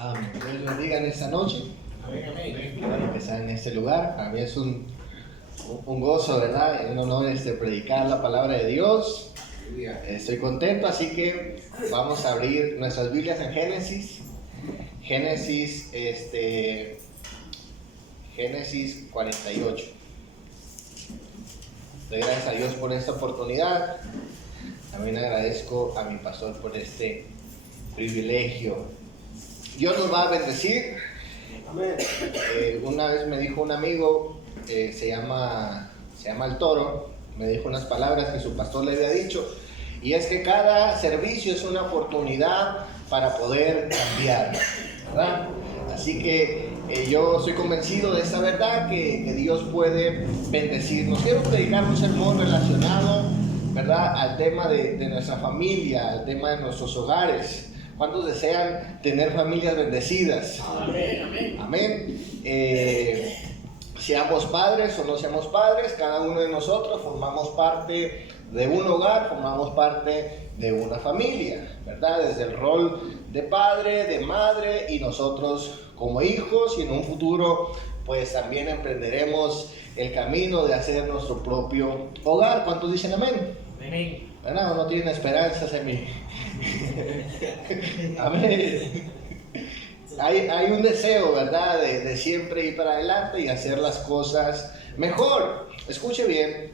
Amén. Dios les bendiga en esta noche. Bueno, que están en este lugar. Para mí es un gozo, ¿verdad? Un honor predicar la palabra de Dios. Estoy contento, así que vamos a abrir nuestras Biblias en Génesis. Génesis 48. Doy gracias a Dios por esta oportunidad. También agradezco a mi pastor por este privilegio. Dios nos va a bendecir. Amén. Una vez me dijo un amigo, se llama El Toro, me dijo unas palabras que su pastor le había dicho, y es que cada servicio es una oportunidad para poder cambiar, ¿verdad? Así que yo estoy convencido de esta verdad, que Dios puede bendecirnos. Quiero predicar un sermón relacionado, ¿verdad?, al tema de nuestra familia, al tema de nuestros hogares. ¿Cuántos desean tener familias bendecidas? Amén, amén. Amén. Seamos padres o no seamos padres, cada uno de nosotros formamos parte de un hogar, formamos parte de una familia, ¿verdad? Desde el rol de padre, de madre, y nosotros como hijos, y en un futuro pues también emprenderemos el camino de hacer nuestro propio hogar. ¿Cuántos dicen amén? Amén. ¿Verdad? ¿O no tienen esperanzas en mí? Amén. Hay un deseo, ¿verdad?, de siempre ir para adelante y hacer las cosas mejor. Escuche bien.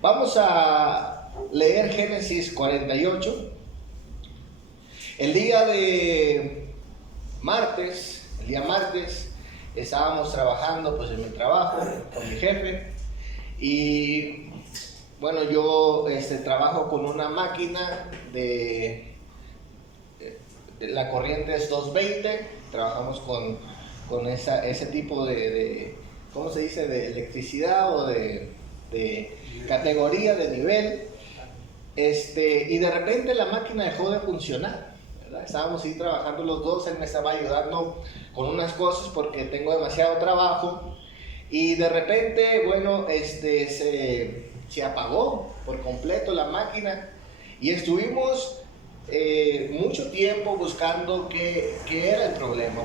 Vamos a leer Génesis 48. El día martes, estábamos trabajando pues en mi trabajo con mi jefe, y bueno, yo trabajo con una máquina de la corriente es 220, trabajamos con ese tipo de ¿cómo se dice?, de electricidad o de categoría, de nivel, y de repente la máquina dejó de funcionar, ¿verdad? Estábamos ahí trabajando los dos, él me estaba ayudando con unas cosas porque tengo demasiado trabajo, y de repente, bueno, se apagó por completo la máquina, y estuvimos mucho tiempo buscando qué era el problema,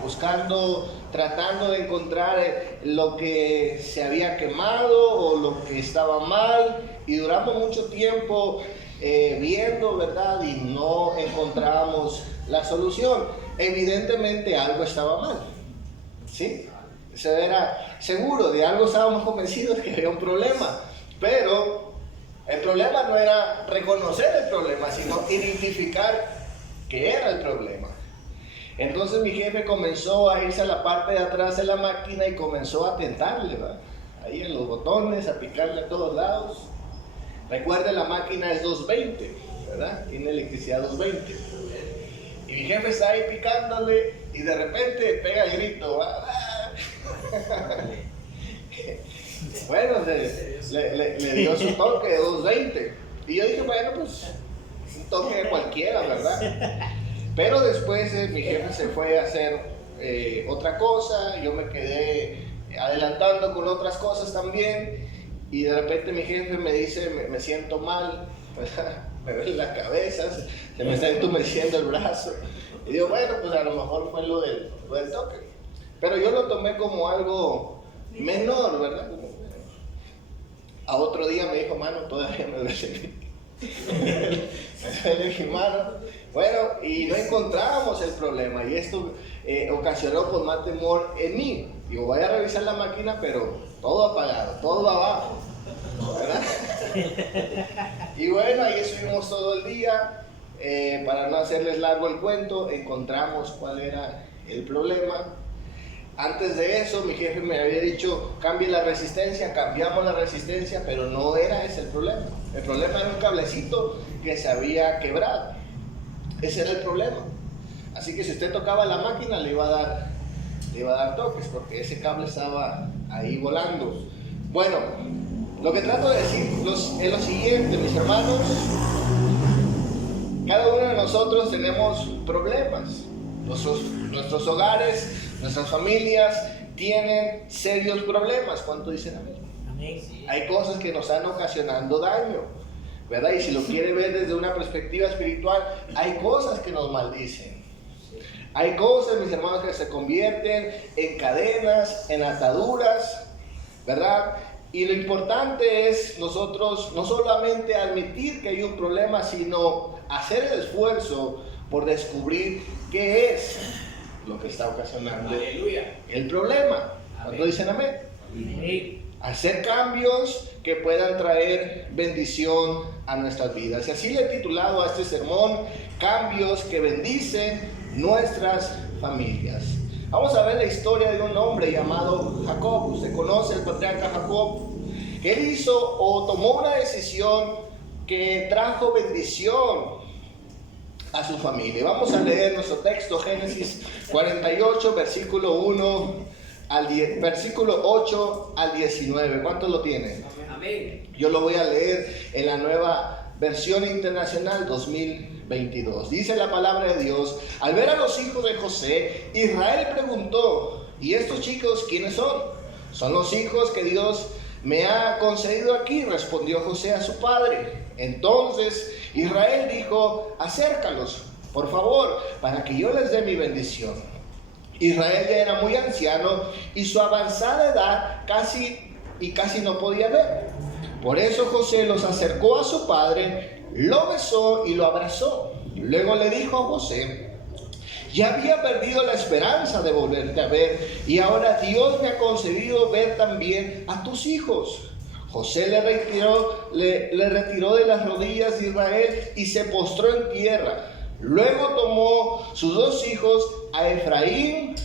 tratando de encontrar lo que se había quemado o lo que estaba mal, y duramos mucho tiempo viendo, ¿verdad? Y no encontrábamos la solución. Evidentemente algo estaba mal, ¿sí? Eso era seguro, de algo estábamos convencidos que había un problema, pero el problema no era reconocer el problema, sino identificar qué era el problema. Entonces mi jefe comenzó a irse a la parte de atrás de la máquina y comenzó a tentarle, ¿verdad?, ahí en los botones, a picarle a todos lados. Recuerden, la máquina es 220, ¿verdad? Tiene electricidad 220. Y mi jefe está ahí picándole, y de repente pega el grito. Bueno, le dio su toque de 220. Y yo dije, bueno, pues un toque de cualquiera, ¿verdad? Pero después mi jefe se fue a hacer otra cosa, yo me quedé adelantando con otras cosas también, y de repente mi jefe me dice, me siento mal, ¿verdad? Me duele la cabeza, se me está entumeciendo el brazo. Y digo, bueno, pues a lo mejor fue lo del toque. Pero yo lo tomé como algo menor, ¿verdad? A otro día me dijo, mano, todavía me duele mi mano. Bueno, y no encontrábamos el problema, y esto ocasionó pues más temor en mí. Digo, voy a revisar la máquina, pero todo apagado, todo abajo, ¿verdad? Y bueno, ahí estuvimos todo el día. Para no hacerles largo el cuento, encontramos cuál era el problema. Antes de eso, mi jefe me había dicho, cambie la resistencia. Cambiamos la resistencia, pero no era ese el problema. El problema era un cablecito que se había quebrado. Ese era el problema. Así que si usted tocaba la máquina, le iba a dar toques, porque ese cable estaba ahí volando. Bueno, lo que trato de decir es lo siguiente, mis hermanos. Cada uno de nosotros tenemos problemas. Nuestros hogares, nuestras familias tienen serios problemas. ¿Cuánto dicen amén? Amén. Sí. Hay cosas que nos están ocasionando daño, ¿verdad? Y si lo quiere ver desde una perspectiva espiritual, hay cosas que nos maldicen. Hay cosas, mis hermanos, que se convierten en cadenas, en ataduras, ¿verdad? Y lo importante es nosotros no solamente admitir que hay un problema, sino hacer el esfuerzo por descubrir qué es lo que está ocasionando el problema. ¿Cuánto dicen amén? Amén. Hacer cambios que puedan traer bendición a nuestras vidas. Y así le he titulado a este sermón, Cambios que bendicen nuestras familias. Vamos a ver la historia de un hombre llamado Jacob. Usted conoce al patriarca Jacob. Él hizo o tomó una decisión que trajo bendición a su familia. Vamos a leer nuestro texto, Génesis 48, versículo 1 versículo 8 al 19. ¿Cuántos lo tienen? Amén. Yo lo voy a leer en la Nueva Versión Internacional 2022. Dice la palabra de Dios: al ver a los hijos de José, Israel preguntó: ¿y estos chicos quiénes son? Son los hijos que Dios me ha concedido aquí, respondió José a su padre. Entonces Israel dijo: acércalos, por favor, para que yo les dé mi bendición. Israel ya era muy anciano y su avanzada edad casi no podía ver. Por eso José los acercó a su padre, lo besó y lo abrazó. Luego le dijo a José: ya había perdido la esperanza de volverte a ver, y ahora Dios me ha concedido ver también a tus hijos. José le retiró de las rodillas de Israel y se postró en tierra. Luego tomó sus dos hijos, a Efraín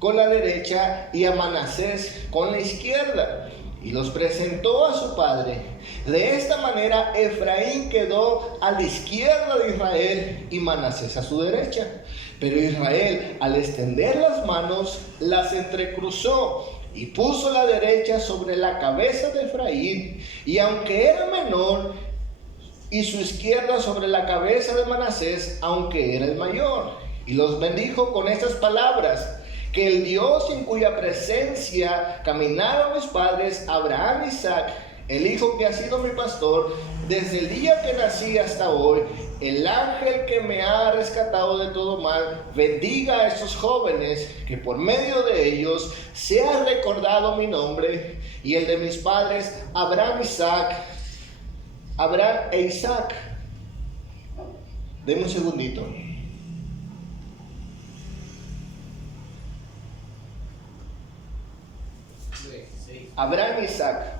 con la derecha y a Manasés con la izquierda, y los presentó a su padre. De esta manera Efraín quedó a la izquierda de Israel y Manasés a su derecha. Pero Israel, al extender las manos, las entrecruzó y puso la derecha sobre la cabeza de Efraín, y aunque era menor, y su izquierda sobre la cabeza de Manasés, aunque era el mayor. Y los bendijo con estas palabras: que el Dios en cuya presencia caminaron mis padres Abraham y Isaac, el hijo que ha sido mi pastor desde el día que nací hasta hoy, el ángel que me ha rescatado de todo mal, bendiga a estos jóvenes, que por medio de ellos sea recordado mi nombre y el de mis padres Abraham e Isaac. Deme un segundito. Abraham e Isaac,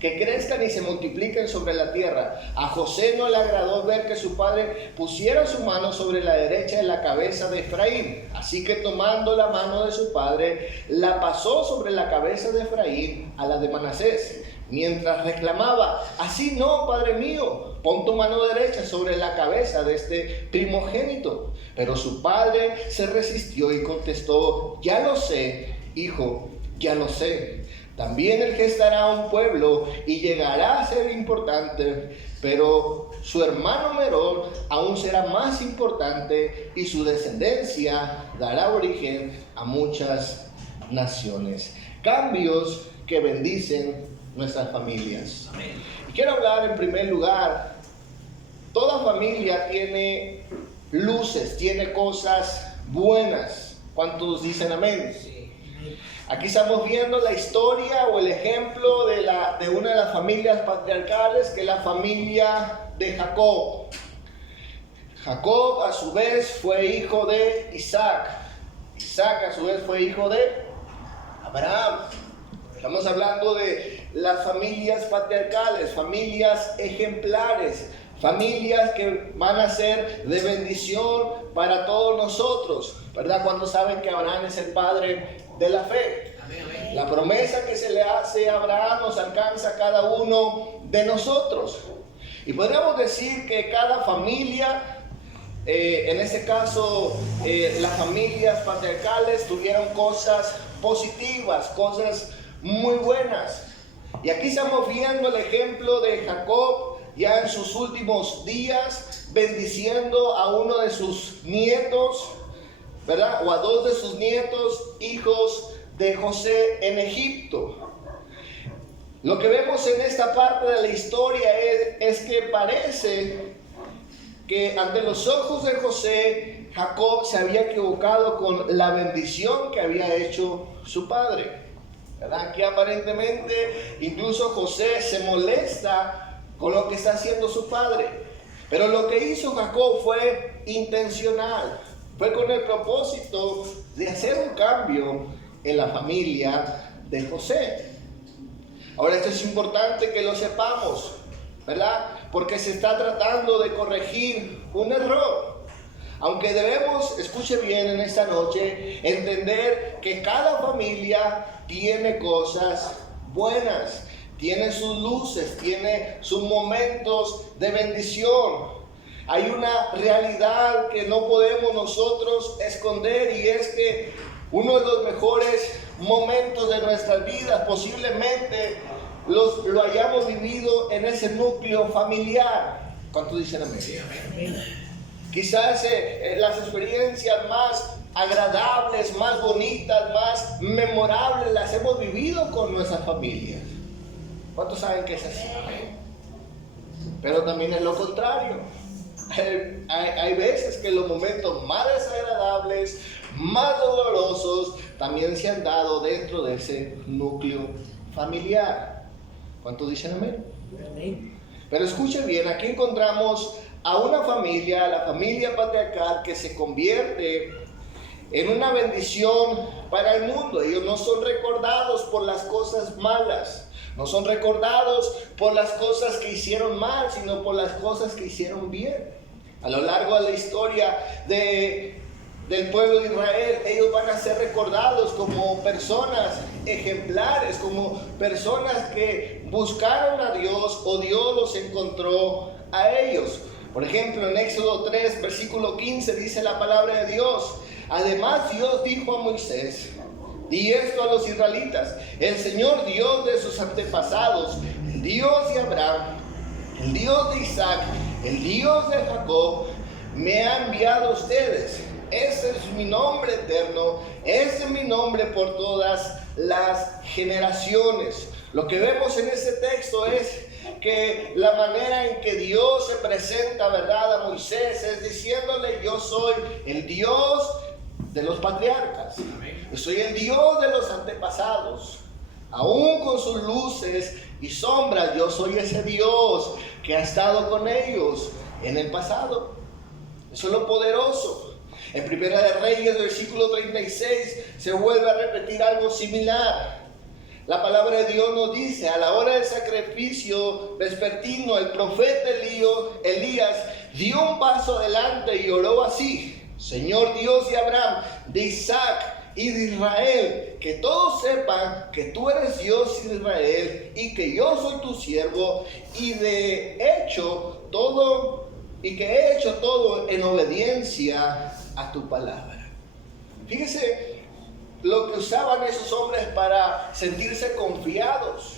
que crezcan y se multipliquen sobre la tierra. A José no le agradó ver que su padre pusiera su mano sobre la derecha de la cabeza de Efraín. Así que tomando la mano de su padre, la pasó sobre la cabeza de Efraín a la de Manasés, mientras reclamaba: así no, padre mío, pon tu mano derecha sobre la cabeza de este primogénito. Pero su padre se resistió y contestó: ya lo sé, hijo, ya lo sé. También él gestará un pueblo y llegará a ser importante, pero su hermano menor aún será más importante, y su descendencia dará origen a muchas naciones. Cambios que bendicen nuestras familias. Amén. Y quiero hablar en primer lugar: toda familia tiene luces, tiene cosas buenas. ¿Cuántos dicen amén? Sí. Aquí estamos viendo la historia o el ejemplo de una de las familias patriarcales, que es la familia de Jacob. Jacob a su vez fue hijo de Isaac. Isaac a su vez fue hijo de Abraham. Estamos hablando de las familias patriarcales, familias ejemplares, familias que van a ser de bendición para todos nosotros, ¿verdad? Cuando saben que Abraham es el padre de la fe. Amén, amén. La promesa que se le hace a Abraham nos alcanza a cada uno de nosotros. Y podríamos decir que cada familia, en este caso las familias patriarcales, tuvieron cosas positivas, cosas muy buenas. Y aquí estamos viendo el ejemplo de Jacob ya en sus últimos días, bendiciendo a uno de sus nietos, ¿verdad? O a dos de sus nietos, hijos de José en Egipto. Lo que vemos en esta parte de la historia es que parece que ante los ojos de José, Jacob se había equivocado con la bendición que había hecho su padre, ¿verdad? Que aparentemente incluso José se molesta con lo que está haciendo su padre. Pero lo que hizo Jacob fue intencional, fue con el propósito de hacer un cambio en la familia de José. Ahora, esto es importante que lo sepamos, ¿verdad? Porque se está tratando de corregir un error. Aunque debemos, escuche bien en esta noche, entender que cada familia tiene cosas buenas, tiene sus luces, tiene sus momentos de bendición. Hay una realidad que no podemos nosotros esconder, y es que uno de los mejores momentos de nuestras vidas posiblemente lo hayamos vivido en ese núcleo familiar. ¿Cuántos dicen amén? Sí, amén. Quizás las experiencias más agradables, más bonitas, más memorables las hemos vivido con nuestras familias. ¿Cuántos saben que es así? Amén. Pero también es lo contrario. Hay veces que los momentos más desagradables, más dolorosos, también se han dado dentro de ese núcleo familiar. ¿Cuántos dicen amén? Amén. Pero escuchen bien, aquí encontramos a una familia, la familia patriarcal, que se convierte en una bendición para el mundo. Ellos no son recordados por las cosas malas, no son recordados por las cosas que hicieron mal, sino por las cosas que hicieron bien. A lo largo de la historia del pueblo de Israel, ellos van a ser recordados como personas ejemplares, como personas que buscaron a Dios o Dios los encontró a ellos. Por ejemplo, en Éxodo 3, versículo 15 dice la palabra de Dios: además Dios dijo a Moisés, di esto a los israelitas: el Señor Dios de sus antepasados, el Dios de Abraham, el Dios de Isaac, el Dios de Jacob, me ha enviado a ustedes. Ese es mi nombre eterno, ese es mi nombre por todas las generaciones. Lo que vemos en este texto es que la manera en que Dios se presenta, ¿verdad?, a Moisés es diciéndole: yo soy el Dios de los patriarcas, yo soy el Dios de los antepasados, aún con sus luces y sombras, yo soy ese Dios que ha estado con ellos en el pasado. Eso es lo poderoso. En Primera de Reyes, versículo 36, se vuelve a repetir algo similar. La palabra de Dios nos dice: a la hora del sacrificio vespertino, el profeta Elías dio un paso adelante y oró así: Señor Dios de Abraham, de Isaac y de Israel, que todos sepan que tú eres Dios de Israel y que yo soy tu siervo, y que he hecho todo en obediencia a tu palabra. Fíjese lo que usaban esos hombres para sentirse confiados,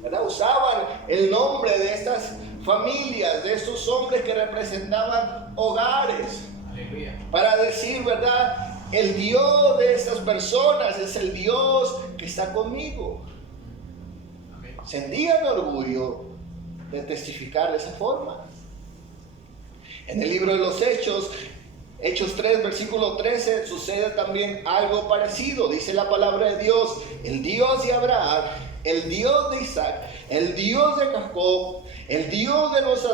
¿verdad? Usaban el nombre de estas familias, de estos hombres que representaban hogares. Aleluya. Para decir, ¿verdad?, el Dios de estas personas es el Dios que está conmigo. Amén. Sentían orgullo de testificar de esa forma. En el libro de los Hechos 3, versículo 13, sucede también algo parecido. Dice la palabra de Dios: el Dios de Abraham, el Dios de Isaac, el Dios de Jacob, el Dios de los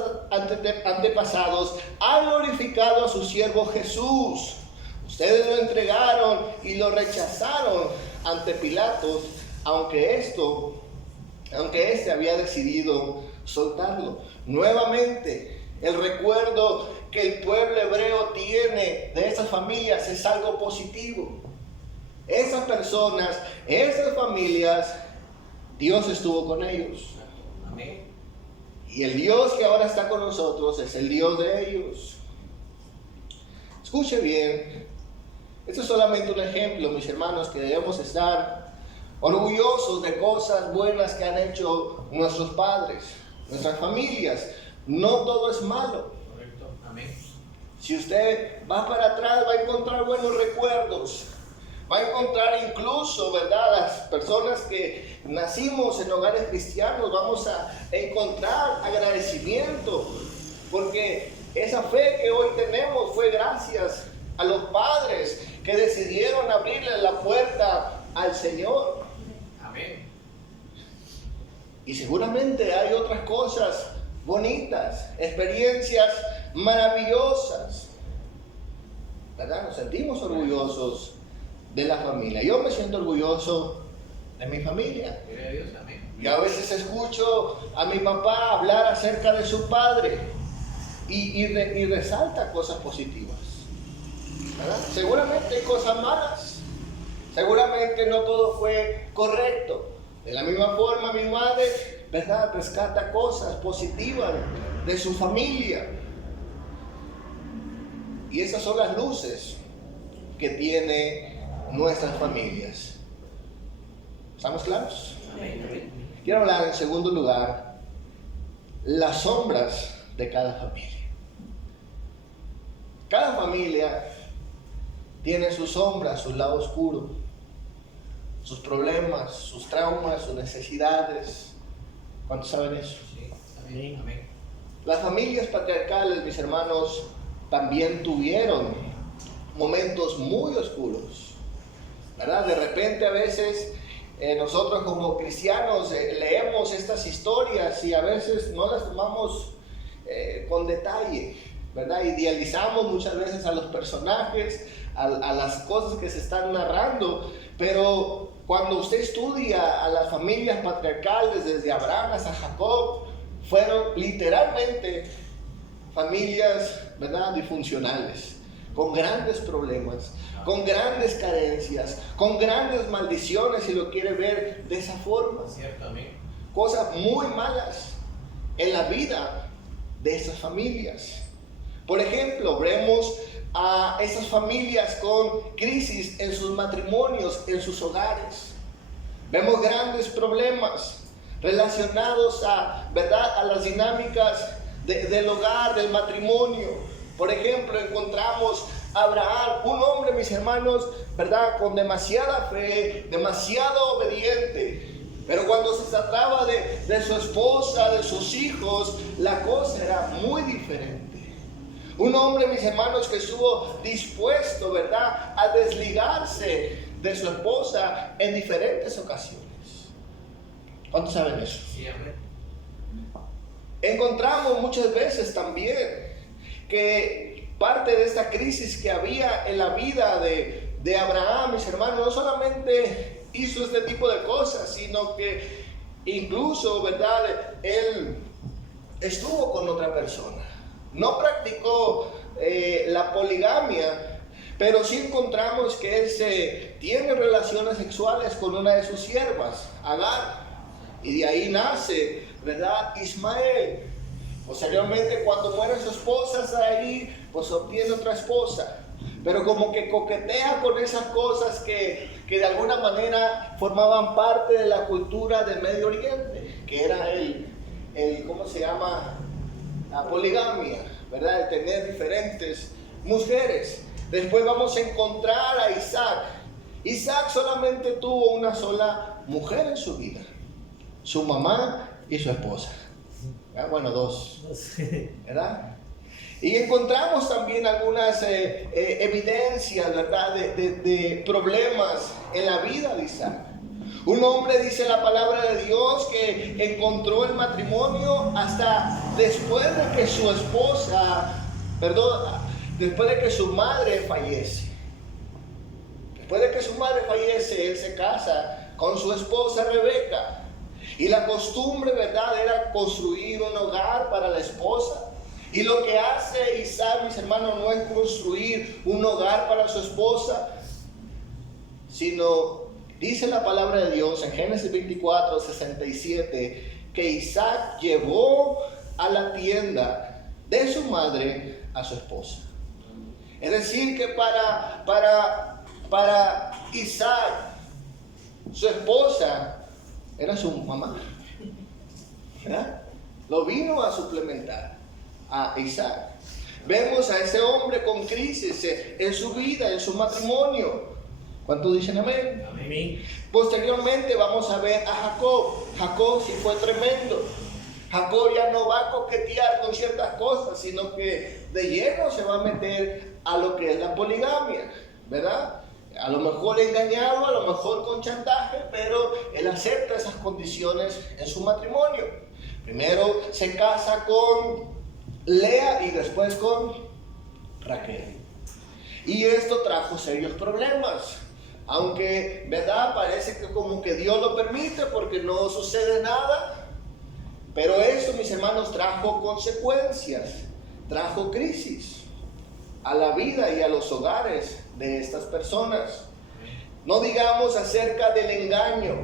antepasados, ha glorificado a su siervo Jesús. Ustedes lo entregaron y lo rechazaron ante Pilatos, aunque éste había decidido soltarlo. Nuevamente, el recuerdo que el pueblo hebreo tiene de esas familias es algo positivo. Esas personas, esas familias, Dios estuvo con ellos. Amén. Y el Dios que ahora está con nosotros es el Dios de ellos. Escuche bien, esto es solamente un ejemplo, mis hermanos, que debemos estar orgullosos de cosas buenas que han hecho nuestros padres, nuestras familias. No todo es malo. Correcto. Amén. Si usted va para atrás, va a encontrar buenos recuerdos. Va a encontrar incluso, ¿verdad?, las personas que nacimos en hogares cristianos, vamos a encontrar agradecimiento. Porque Esa fe que hoy tenemos fue gracias a los padres que decidieron abrirle la puerta al Señor. Amén. Y seguramente hay otras cosas bonitas, experiencias maravillosas, ¿verdad? Nos sentimos orgullosos de la familia. Yo me siento orgulloso de mi familia. Gloria a Dios, amén. Y a veces escucho a mi papá hablar acerca de su padre y resalta cosas positivas, ¿verdad? Seguramente hay cosas malas, seguramente no todo fue correcto. De la misma forma mi madre, ¿verdad?, rescata cosas positivas de su familia. Y esas son las luces que tiene nuestras familias. ¿Estamos claros? Amén. Quiero hablar en segundo lugar, las sombras de cada familia. Cada familia tiene sus sombras, su lado oscuro, sus problemas, sus traumas, sus necesidades. ¿Cuántos saben eso? Sí, amén. Amén. Las familias patriarcales, mis hermanos, también tuvieron momentos muy oscuros, ¿verdad? De repente a veces nosotros como cristianos leemos estas historias y a veces no las tomamos con detalle, ¿verdad? Idealizamos muchas veces a los personajes, a las cosas que se están narrando, pero cuando usted estudia a las familias patriarcales desde Abraham hasta Jacob, fueron literalmente familias, ¿verdad?, disfuncionales, con grandes problemas, con grandes carencias, con grandes maldiciones, si lo quiere ver de esa forma. Cierto, amén. Cosas muy malas en la vida de esas familias. Por ejemplo, vemos a esas familias con crisis en sus matrimonios, en sus hogares. Vemos grandes problemas relacionados a, ¿verdad?, a las dinámicas del hogar, del matrimonio. Por ejemplo, encontramos a Abraham, un hombre, mis hermanos, ¿verdad?, con demasiada fe, demasiado obediente. Pero cuando se trataba de su esposa, de sus hijos, la cosa era muy diferente. Un hombre, mis hermanos, que estuvo dispuesto, ¿verdad?, a desligarse de su esposa en diferentes ocasiones. ¿Cuántos saben eso? Sí, amén. Encontramos muchas veces también que parte de esta crisis que había en la vida de Abraham, mis hermanos, no solamente hizo este tipo de cosas, sino que incluso, ¿verdad?, él estuvo con otra persona. No practicó la poligamia, pero sí encontramos que él tiene relaciones sexuales con una de sus siervas, Agar, y de ahí nace, ¿verdad?, Ismael. Posteriormente, cuando muere su esposa Sarai, pues obtiene otra esposa, pero como que coquetea con esas cosas que de alguna manera formaban parte de la cultura del Medio Oriente, que era ¿cómo se llama?, la poligamia, ¿verdad?, el tener diferentes mujeres. Después vamos a encontrar a Isaac. Isaac solamente tuvo una sola mujer en su vida, su mamá y su esposa. Bueno, dos, ¿verdad? Y encontramos también algunas evidencias, ¿verdad?, de problemas en la vida de Isaac. Un hombre, dice la palabra de Dios, que encontró el matrimonio hasta después de que su esposa, después de que su madre fallece. Después de que su madre fallece, él se casa con su esposa Rebeca. Y la costumbre, ¿verdad?, era construir un hogar para la esposa. Y lo que hace Isaac, mis hermanos, no es construir un hogar para su esposa, sino dice la palabra de Dios en Génesis 24, 67, que Isaac llevó a la tienda de su madre a su esposa. Es decir, que para Isaac, su esposa era su mamá, ¿verdad? Lo vino a suplementar a Isaac. Vemos a ese hombre con crisis en su vida, en su matrimonio. ¿Cuántos dicen amén? Amén. Posteriormente vamos a ver a Jacob. Jacob sí fue tremendo. Jacob ya no va a coquetear con ciertas cosas, sino que de lleno se va a meter a lo que es la poligamia, ¿verdad? A lo mejor engañado, a lo mejor con chantaje, pero él acepta esas condiciones en su matrimonio. Primero se casa con Lea y después con Raquel. Y esto trajo serios problemas. Aunque, ¿verdad? Parece que como que Dios lo permite porque no sucede nada. Pero esto, mis hermanos, trajo consecuencias, trajo crisis a la vida y a los hogares de estas personas. No digamos acerca del engaño.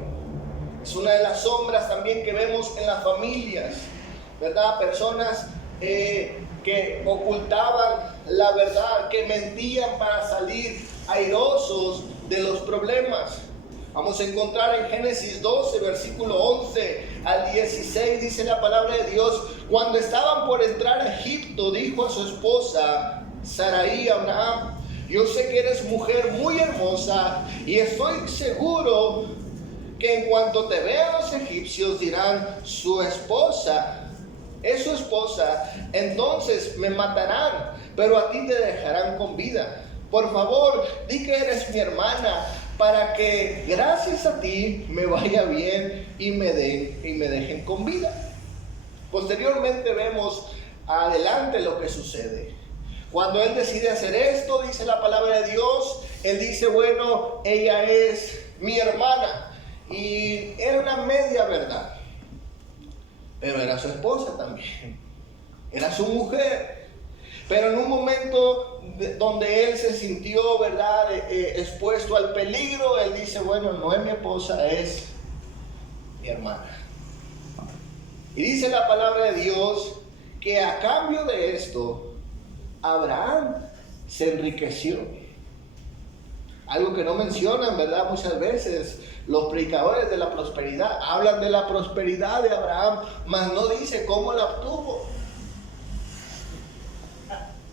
Es una de las sombras también que vemos en las familias, ¿verdad? Personas que ocultaban la verdad, que mentían para salir airosos de los problemas. Vamos a encontrar en Génesis 12, versículo 11 al 16, dice la palabra de Dios: cuando estaban por entrar a Egipto, dijo a su esposa Sarai a Abraham: yo sé que eres mujer muy hermosa y estoy seguro que en cuanto te vean los egipcios dirán, su esposa es su esposa, entonces me matarán, pero a ti te dejarán con vida. Por favor, di que eres mi hermana, para que gracias a ti me vaya bien y me dejen con vida. Posteriormente vemos adelante lo que sucede. Cuando él decide hacer esto, dice la palabra de Dios, él dice, bueno, ella es mi hermana. Y era una media verdad, pero era su esposa también, era su mujer. Pero en un momento donde él se sintió, ¿verdad?, expuesto al peligro, él dice, bueno, no es mi esposa, es mi hermana. Y dice la palabra de Dios que a cambio de esto, Abraham se enriqueció. Algo que no mencionan, ¿verdad? Muchas veces los predicadores de la prosperidad hablan de la prosperidad de Abraham, mas no dice cómo la obtuvo.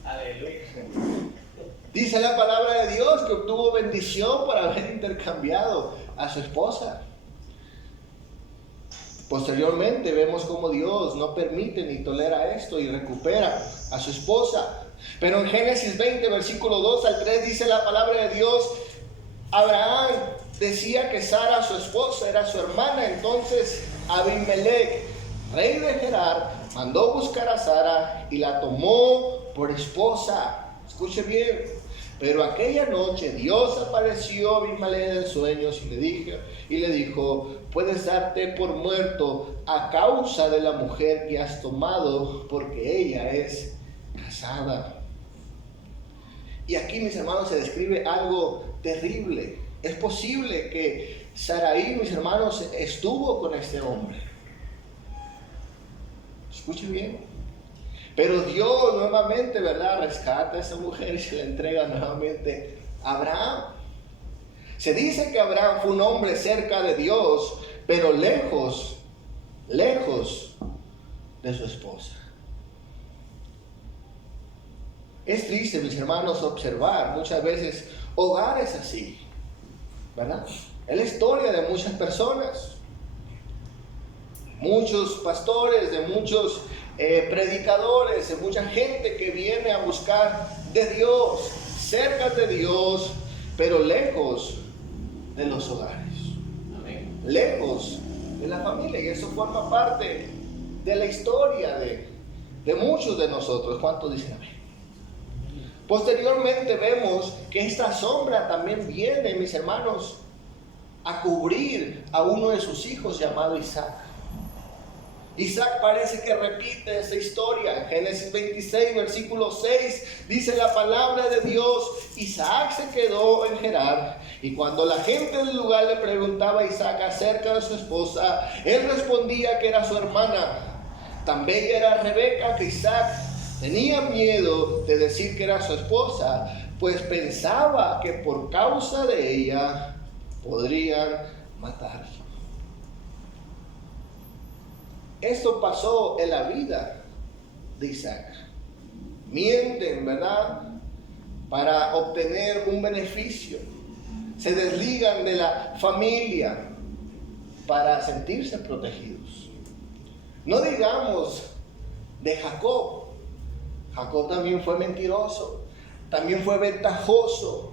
Aleluya. Dice la palabra de Dios que obtuvo bendición por haber intercambiado a su esposa. Posteriormente vemos cómo Dios no permite ni tolera esto y recupera a su esposa. Pero en Génesis 20, versículo 2 al 3 dice la palabra de Dios: Abraham decía que Sara, su esposa, era su hermana. Entonces Abimelech, rey de Gerar, mandó buscar a Sara y la tomó por esposa. Escuche bien. Pero aquella noche Dios apareció a Abimelech en sueños y le dijo: puedes darte por muerto a causa de la mujer que has tomado, porque ella es casada. Y aquí, mis hermanos, se describe algo terrible. Es posible que Sarai, mis hermanos, estuvo con este hombre. Escuchen bien. Pero Dios nuevamente, ¿verdad?, rescata a esa mujer y se la entrega nuevamente a Abraham. Se dice que Abraham fue un hombre cerca de Dios, pero lejos de su esposa. Es triste, mis hermanos, observar muchas veces hogares así, ¿verdad? Es la historia de muchas personas, muchos pastores, de muchos predicadores, de mucha gente que viene a buscar de Dios, cerca de Dios, pero lejos de los hogares, Amén. lejos de la familia. Y eso forma parte de la historia de muchos de nosotros. ¿Cuántos dicen amén? Posteriormente vemos que esta sombra también viene, mis hermanos, a cubrir a uno de sus hijos llamado Isaac. Isaac parece que repite esta historia. En Génesis 26, versículo 6, dice la palabra de Dios: Isaac se quedó en Gerar, y cuando la gente del lugar le preguntaba a Isaac acerca de su esposa, él respondía que era su hermana. Tan bella era Rebeca que Isaac tenía miedo de decir que era su esposa, pues pensaba que por causa de ella podrían matarlo. Esto pasó en la vida de Isaac. Mienten, ¿verdad?, para obtener un beneficio. Se desligan de la familia para sentirse protegidos. No digamos de Jacob. Jacob también fue mentiroso, también fue ventajoso.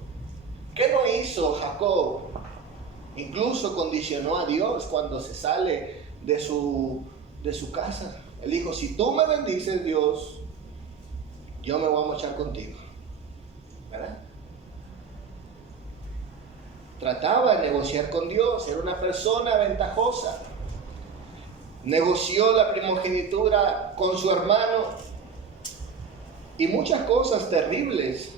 ¿Qué no hizo Jacob? Incluso condicionó a Dios cuando se sale de su casa. Él dijo, si tú me bendices, Dios, yo me voy a mochar contigo. ¿Verdad? Trataba de negociar con Dios, era una persona ventajosa. Negoció la primogenitura con su hermano y muchas cosas terribles,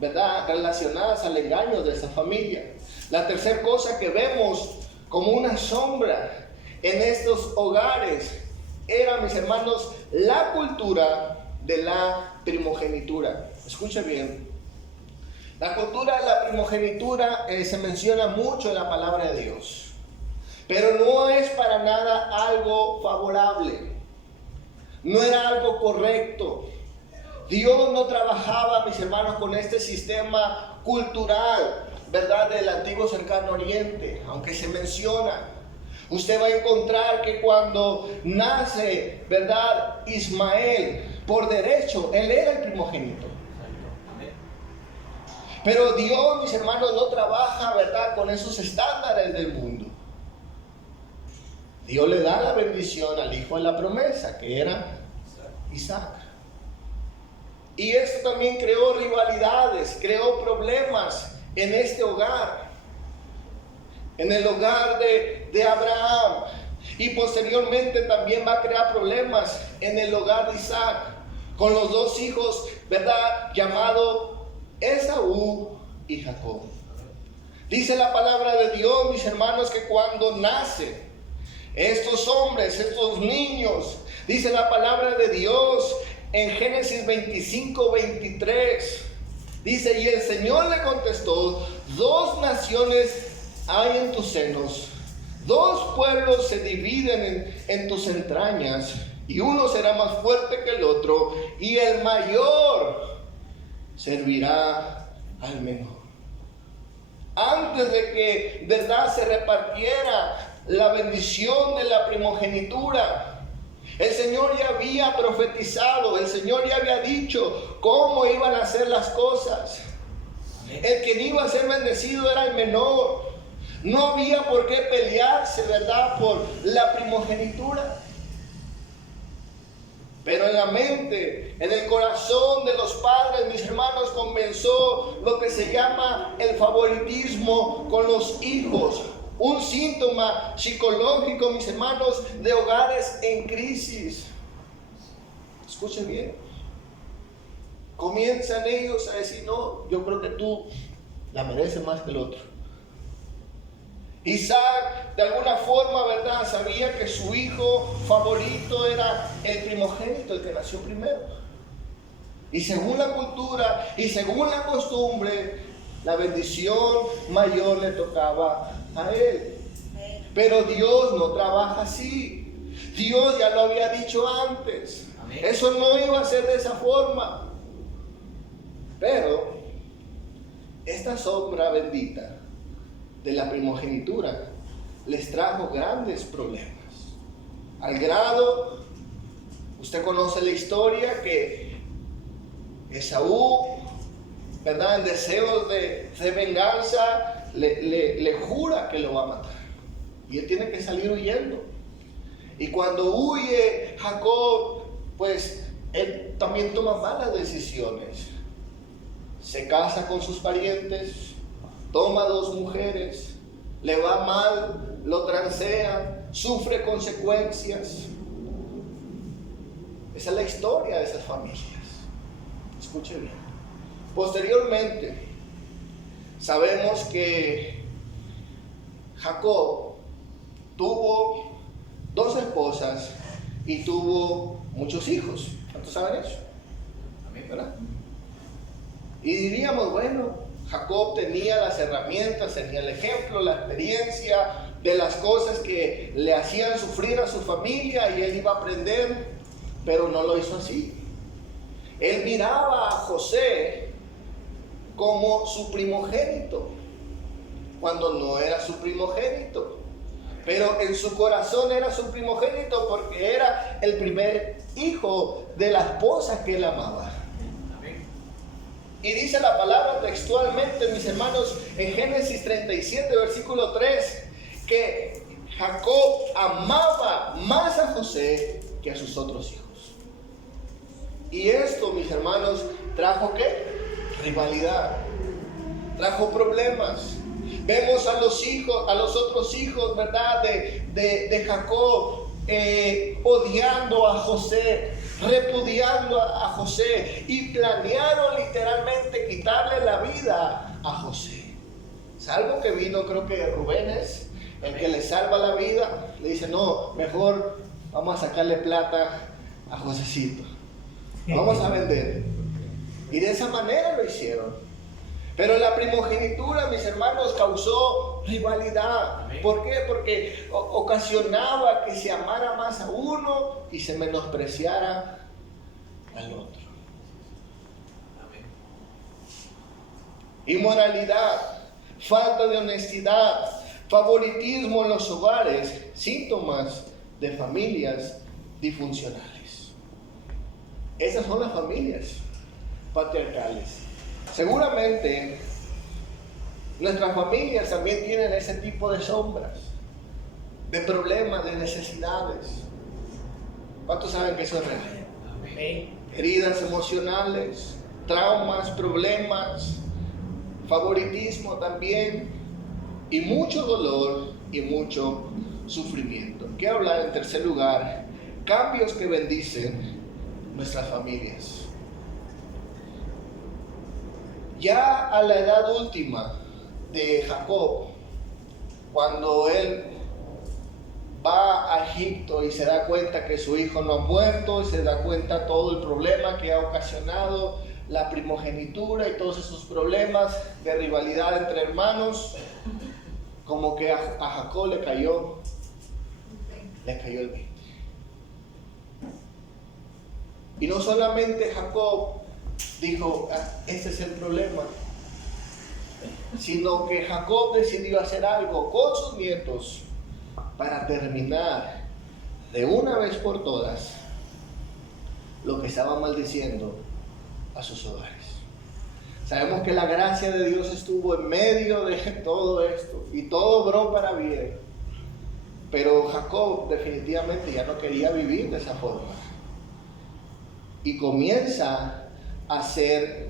¿verdad?, relacionadas al engaño de esa familia. La tercera cosa que vemos como una sombra en estos hogares era, mis hermanos, la cultura de la primogenitura. Escuche bien. La cultura de la primogenitura se menciona mucho en la palabra de Dios, pero no es para nada algo favorable. No era algo correcto. Dios no trabajaba, mis hermanos, con este sistema cultural, ¿verdad?, del antiguo cercano oriente, aunque se menciona. Usted va a encontrar que cuando nace, ¿verdad?, Ismael, por derecho, él era el primogénito. Pero Dios, mis hermanos, no trabaja, ¿verdad?, con esos estándares del mundo. Dios le da la bendición al hijo de la promesa, que era Isaac. Y esto también creó rivalidades, creó problemas en este hogar, en el hogar de Abraham. Y posteriormente también va a crear problemas en el hogar de Isaac, con los dos hijos, ¿verdad?, llamados Esaú y Jacob. Dice la palabra de Dios, mis hermanos, que cuando nacen estos hombres, estos niños, dice la palabra de Dios en Génesis 25:23, dice, y el Señor le contestó, 2 naciones hay en tus senos, 2 pueblos se dividen en tus entrañas, y uno será más fuerte que el otro, y el mayor servirá al menor. Antes de que, ¿verdad?, se repartiera la bendición de la primogenitura, el Señor ya había profetizado, el Señor ya había dicho cómo iban a ser las cosas. El que iba a ser bendecido era el menor. No había por qué pelearse, ¿verdad?, por la primogenitura. Pero en la mente, en el corazón de los padres, mis hermanos, comenzó lo que se llama el favoritismo con los hijos. Un síntoma psicológico, mis hermanos, de hogares en crisis. Escuchen bien. Comienzan ellos a decir, no, yo creo que tú la mereces más que el otro. Isaac, de alguna forma, ¿verdad?, sabía que su hijo favorito era el primogénito, el que nació primero. Y según la cultura y según la costumbre, la bendición mayor le tocaba a él. Pero Dios no trabaja así. Dios ya lo había dicho antes. Eso no iba a ser de esa forma. Pero esta sombra bendita de la primogenitura les trajo grandes problemas. Al grado, usted conoce la historia, que Esaú, ¿verdad?, en deseos de venganza, le jura que lo va a matar. Y él tiene que salir huyendo. Y cuando huye Jacob, pues él también toma malas decisiones. Se casa con sus parientes, toma 2 mujeres, le va mal, lo transean, sufre consecuencias. Esa es la historia de esas familias. Escuche bien. Posteriormente, sabemos que Jacob tuvo 2 esposas y tuvo muchos hijos. ¿Cuántos saben eso? ¿Verdad? Y diríamos, bueno, Jacob tenía las herramientas, tenía el ejemplo, la experiencia de las cosas que le hacían sufrir a su familia y él iba a aprender, pero no lo hizo así. Él miraba a José como su primogénito, cuando no era su primogénito. pero en su corazón era su primogénito porque era el primer hijo de la esposa que él amaba. Y dice la palabra textualmente, mis hermanos, en Génesis 37, versículo 3, que Jacob amaba más a José que a sus otros hijos. Y esto, mis hermanos, trajo ¿qué? Rivalidad, trajo problemas. Vemos a los otros hijos, ¿verdad? De Jacob odiando a José, repudiando a José, y planearon literalmente quitarle la vida a José. Salvo que vino, creo que Rubén es el que le salva la vida. Le dice, no, mejor vamos a sacarle plata a Josecito, vamos a vender. Y de esa manera lo hicieron. Pero la primogenitura, mis hermanos, causó rivalidad. ¿Por qué? Porque ocasionaba que se amara más a uno y se menospreciara al otro. Inmoralidad, falta de honestidad, favoritismo en los hogares, síntomas de familias disfuncionales. Esas son las familias patriarcales. Seguramente nuestras familias también tienen ese tipo de sombras, de problemas, de necesidades. ¿Cuántos saben que eso es real? Amén. Heridas emocionales, traumas, problemas, favoritismo también, y mucho dolor y mucho sufrimiento. Quiero hablar en tercer lugar, cambios que bendicen nuestras familias. Ya a la edad última de Jacob, cuando él va a Egipto y se da cuenta que su hijo no ha muerto, y se da cuenta todo el problema que ha ocasionado la primogenitura y todos esos problemas de rivalidad entre hermanos, como que a Jacob le cayó el 20. Y no solamente Jacob dijo, ese es el problema, sino que Jacob decidió hacer algo con sus nietos para terminar de una vez por todas lo que estaba maldiciendo a sus hogares. Sabemos que la gracia de Dios estuvo en medio de todo esto y todo obró para bien, pero Jacob definitivamente ya no quería vivir de esa forma y comienza a hacer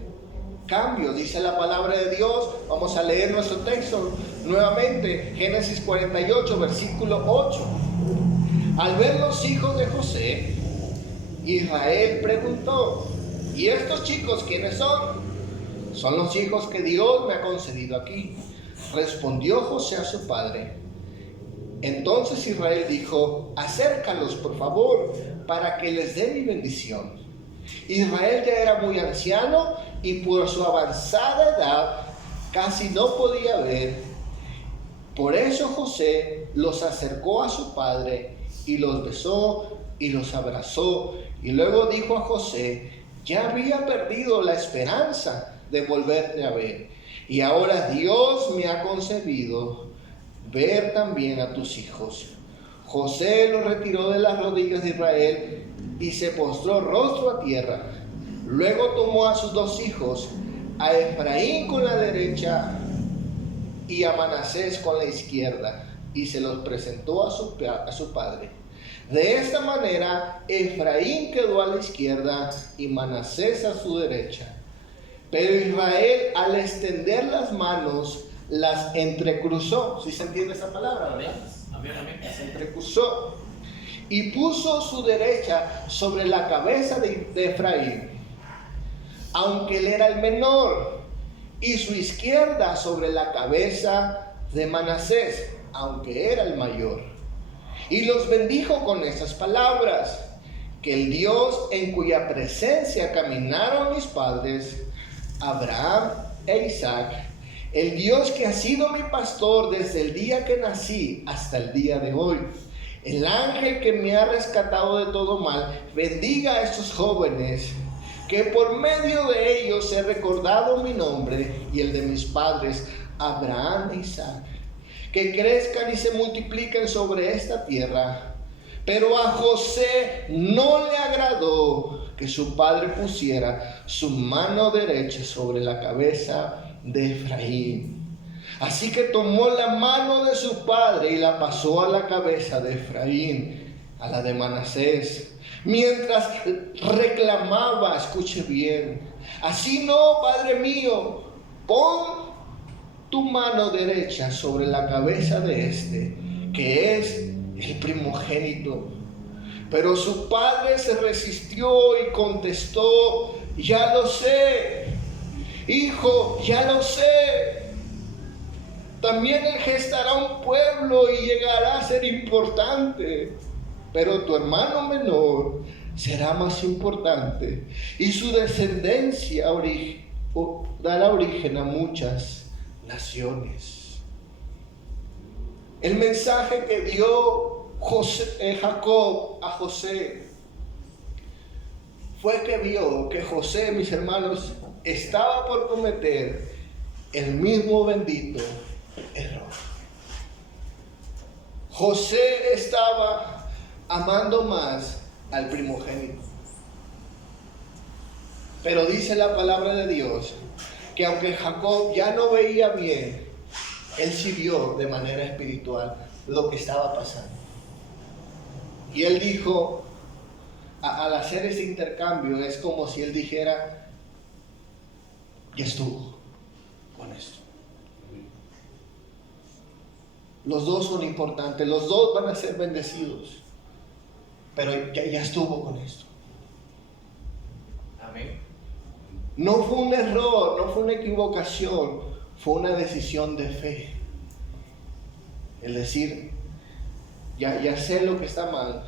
cambios. Dice la palabra de Dios, vamos a leer nuestro texto nuevamente, Génesis 48, versículo 8. Al ver los hijos de José, Israel preguntó, ¿y estos chicos quiénes son? Son los hijos que Dios me ha concedido aquí. Respondió José a su padre. Entonces Israel dijo, acércalos por favor, para que les dé mi bendición. Israel ya era muy anciano y por su avanzada edad casi no podía ver. Por eso José los acercó a su padre y los besó y los abrazó. Y luego dijo a José, ya había perdido la esperanza de volverte a ver. Y ahora Dios me ha concedido ver también a tus hijos. José los retiró de las rodillas de Israel y se postró rostro a tierra. Luego tomó a sus dos hijos, a Efraín con la derecha y a Manasés con la izquierda, y se los presentó a su padre. De esta manera, Efraín quedó a la izquierda y Manasés a su derecha. Pero Israel, al extender las manos, las entrecruzó. ¿Sí se entiende esa palabra? Amén. Amén, amén. Las entrecruzó. Y puso su derecha sobre la cabeza de Efraín, aunque él era el menor, y su izquierda sobre la cabeza de Manasés, aunque era el mayor. Y los bendijo con estas palabras: que el Dios en cuya presencia caminaron mis padres, Abraham e Isaac, el Dios que ha sido mi pastor desde el día que nací hasta el día de hoy, el ángel que me ha rescatado de todo mal, bendiga a estos jóvenes, que por medio de ellos he recordado mi nombre y el de mis padres, Abraham e Isaac. que crezcan y se multipliquen sobre esta tierra. Pero a José no le agradó que su padre pusiera su mano derecha sobre la cabeza de Efraín. Así que tomó la mano de su padre y la pasó a la cabeza de Efraín, a la de Manasés, mientras reclamaba, escuche bien: así no, padre mío, pon tu mano derecha sobre la cabeza de este, que es el primogénito. Pero su padre se resistió y contestó: ya lo sé, hijo, ya lo sé. También él gestará un pueblo y llegará a ser importante, pero tu hermano menor será más importante, y su descendencia dará origen a muchas naciones. El mensaje que dio Jacob a José fue que vio que José, mis hermanos, estaba por cometer el mismo bendito error. José estaba amando más al primogénito. Pero dice la palabra de Dios que aunque Jacob ya no veía bien, él sí vio de manera espiritual lo que estaba pasando. Y él dijo, al hacer ese intercambio, es como si él dijera: ya estuvo con esto. Los dos son importantes, los dos van a ser bendecidos, pero ya estuvo con esto. Amén. No fue un error, no fue una equivocación, fue una decisión de fe. Es decir, ya sé lo que está mal,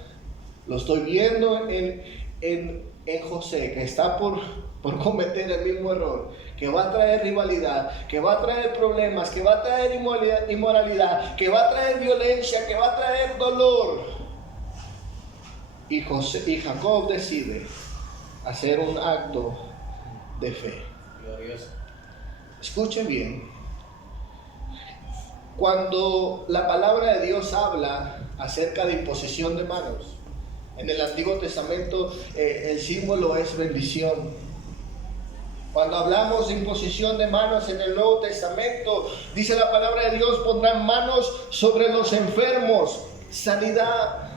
lo estoy viendo en José, que está por cometer el mismo error, que va a traer rivalidad, que va a traer problemas, que va a traer inmoralidad, que va a traer violencia, que va a traer dolor. Y Jacob decide hacer un acto de fe. Glorioso. Escuchen bien. Cuando la palabra de Dios habla acerca de imposición de manos, en el Antiguo Testamento el símbolo es bendición. Cuando hablamos de imposición de manos en el Nuevo Testamento, dice la palabra de Dios: pondrán manos sobre los enfermos, sanidad.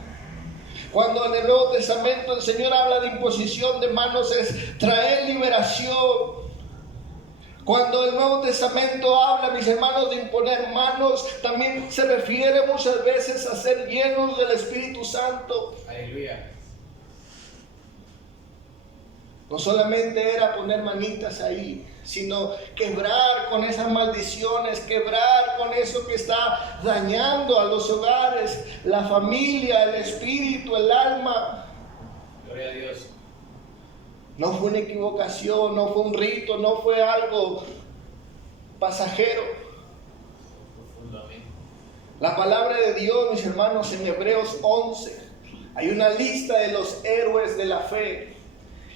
Cuando en el Nuevo Testamento el Señor habla de imposición de manos, es traer liberación. Cuando el Nuevo Testamento habla, mis hermanos, de imponer manos, también se refiere muchas veces a ser llenos del Espíritu Santo. Aleluya. No solamente era poner manitas ahí, sino quebrar con esas maldiciones, quebrar con eso que está dañando a los hogares, la familia, el espíritu, el alma. Gloria a Dios. No fue una equivocación, no fue un rito, no fue algo pasajero. Profundamente. La palabra de Dios, mis hermanos, en Hebreos 11, hay una lista de los héroes de la fe.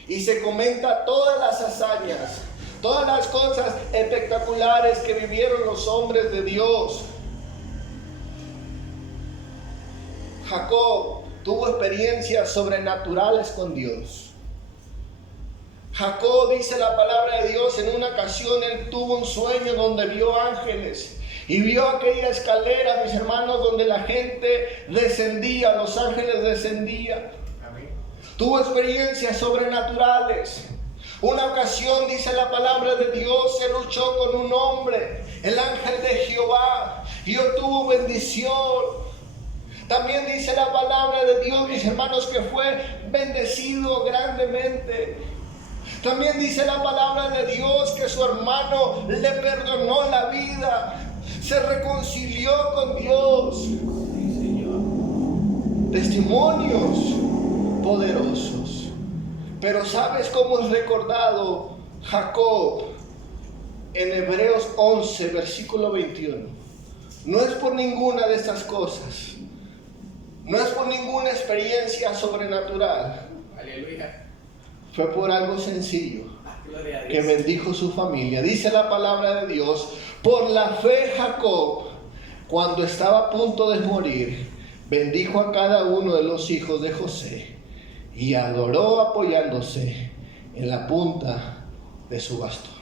Y se comenta todas las hazañas, todas las cosas espectaculares que vivieron los hombres de Dios. Jacob tuvo experiencias sobrenaturales con Dios. Jacob, dice la palabra de Dios, en una ocasión él tuvo un sueño donde vio ángeles. Y vio aquella escalera, mis hermanos, donde la gente descendía, los ángeles descendían. Tuvo experiencias sobrenaturales. Una ocasión, dice la palabra de Dios, se luchó con un hombre, el ángel de Jehová, y obtuvo bendición. También dice la palabra de Dios, mis hermanos, que fue bendecido grandemente. También dice la palabra de Dios que su hermano le perdonó la vida, se reconcilió con Dios. Testimonios poderosos. Pero ¿sabes cómo es recordado Jacob en Hebreos 11, versículo 21? No es por ninguna de estas cosas, no es por ninguna experiencia sobrenatural. Aleluya. Fue por algo sencillo, Gloria a Dios. que bendijo su familia. Dice la palabra de Dios: por la fe Jacob, cuando estaba a punto de morir, bendijo a cada uno de los hijos de José y adoró apoyándose en la punta de su bastón.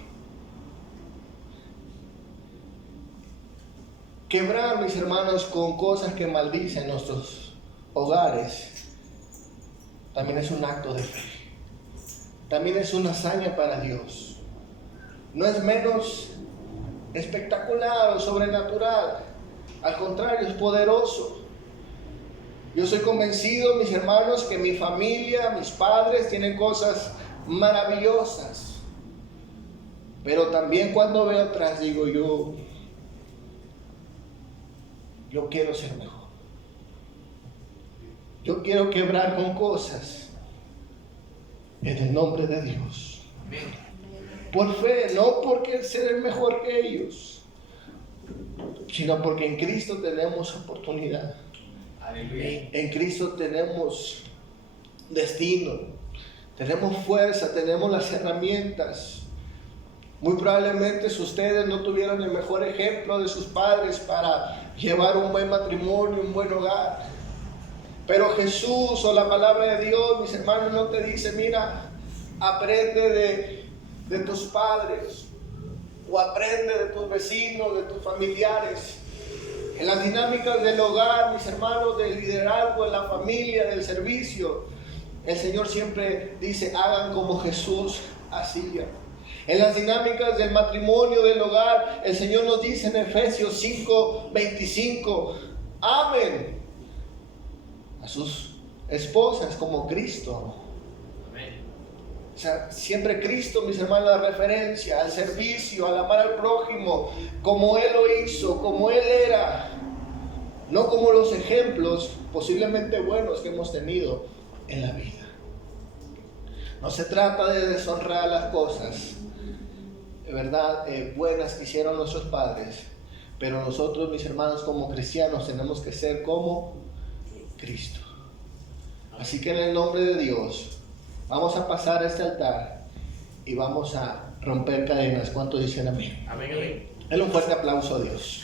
Quebrar, mis hermanos, con cosas que maldicen nuestros hogares también es un acto de fe. También es una hazaña para Dios. No es menos espectacular o sobrenatural. Al contrario, es poderoso. Yo soy convencido, mis hermanos, que mi familia, mis padres tienen cosas maravillosas. Pero también cuando veo atrás digo yo quiero ser mejor. Yo quiero quebrar con cosas en el nombre de Dios. Por fe, no porque ser mejor que ellos, sino porque en Cristo tenemos oportunidad. Aleluya. En Cristo tenemos destino, tenemos fuerza, tenemos las herramientas. Muy probablemente si ustedes no tuvieron el mejor ejemplo de sus padres para llevar un buen matrimonio, un buen hogar. Pero Jesús o la palabra de Dios, mis hermanos, no te dice, mira, aprende de tus padres o aprende de tus vecinos, de tus familiares. En las dinámicas del hogar, mis hermanos, del liderazgo, de la familia, del servicio, el Señor siempre dice, hagan como Jesús hacía. En las dinámicas del matrimonio, del hogar, el Señor nos dice en Efesios 5:25, amen a sus esposas como Cristo. Amén. O sea, siempre Cristo, mis hermanos, la referencia al servicio, al amar al prójimo, como Él lo hizo, como Él era, no como los ejemplos posiblemente buenos que hemos tenido en la vida. No se trata de deshonrar las cosas, de verdad, buenas que hicieron nuestros padres, pero nosotros, mis hermanos, como cristianos, tenemos que ser como Cristo. Así que en el nombre de Dios, vamos a pasar a este altar y vamos a romper cadenas. ¿Cuántos dicen amén? Amén. Denle un fuerte aplauso a Dios.